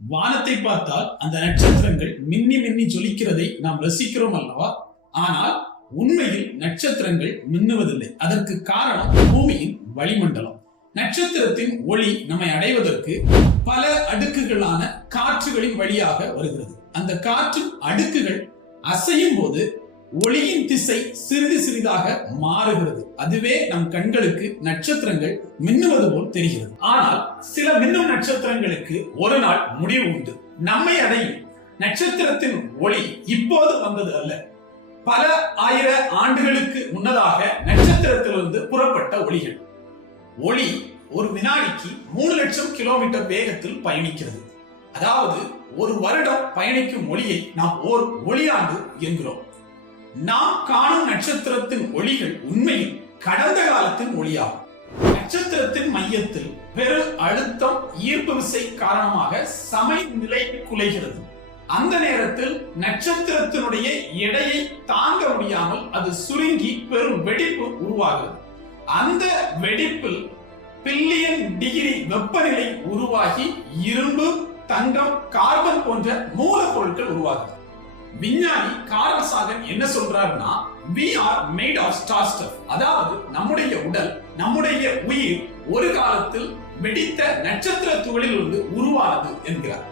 வானத்தை பார்த்தால் அந்த நட்சத்திரங்கள் மின்னி மின்னி ஜொலிக்கிறதை நாம் ரசிக்கிறோம் அல்லவா? ஆனால் உண்மையில் நட்சத்திரங்கள் மின்னுவதில்லை. அதற்கு காரணம் பூமியின் வளிமண்டலம். நட்சத்திரத்தின் ஒளி நம்மை அடைவதற்கு பல அடுக்குகளான காற்றுகளின் வழியாக வருகிறது. அந்த காற்றின் அடுக்குகள் அசையும் போது ஒளியின் திசை சிறிது சிறிதாக மாறுகிறது. அதுவே நம் கண்களுக்கு நட்சத்திரங்கள் மின்னுவது போல் தெரிகிறது. ஆனால் சில மின்னும் நட்சத்திரங்களுக்கு ஒரு நாள் முடிவு உண்டு. நம்மை அடையும் நட்சத்திரத்தின் ஒளி இப்போது வந்தது அல்ல, பல ஆயிர ஆண்டுகளுக்கு முன்னதாக நட்சத்திரத்திலிருந்து புறப்பட்ட ஒளிகள். ஒளி ஒரு வினாடிக்கு 3 லட்சம் கிலோமீட்டர் வேகத்தில் பயணிக்கிறது. அதாவது ஒரு வருடம் பயணிக்கும் ஒளியை நாம் ஓர் ஒளியாண்டு என்கிறோம். நாம் காணும் நட்சத்திரத்தின் ஒளிகள் உண்மையில் கடந்த காலத்தின் ஒளியாகும். நட்சத்திரத்தின் மையத்தில் பெரு அழுத்தம் ஈர்ப்பு விசை காரணமாக சமநிலை குலைகிறது. அந்த நேரத்தில் நட்சத்திரத்தினுடைய எடையை தாங்க முடியாமல் அது சுருங்கி பெரும் வெடிப்பு உருவாகிறது. அந்த வெடிப்பில் பில்லியன் டிகிரி வெப்பநிலை உருவாகி இரும்பு, தங்கம், கார்பன் போன்ற மூலப்பொருட்கள் உருவாகுது. விஞ்ஞானி கார்ல் சாகன் என்ன சொல்றாருன்னா, we are made of star stuff. அதாவது நம்முடைய உடல், நம்முடைய உயிர் ஒரு காலத்தில் வெடித்த நட்சத்திர துகளில் இருந்து உருவானது என்கிறார்.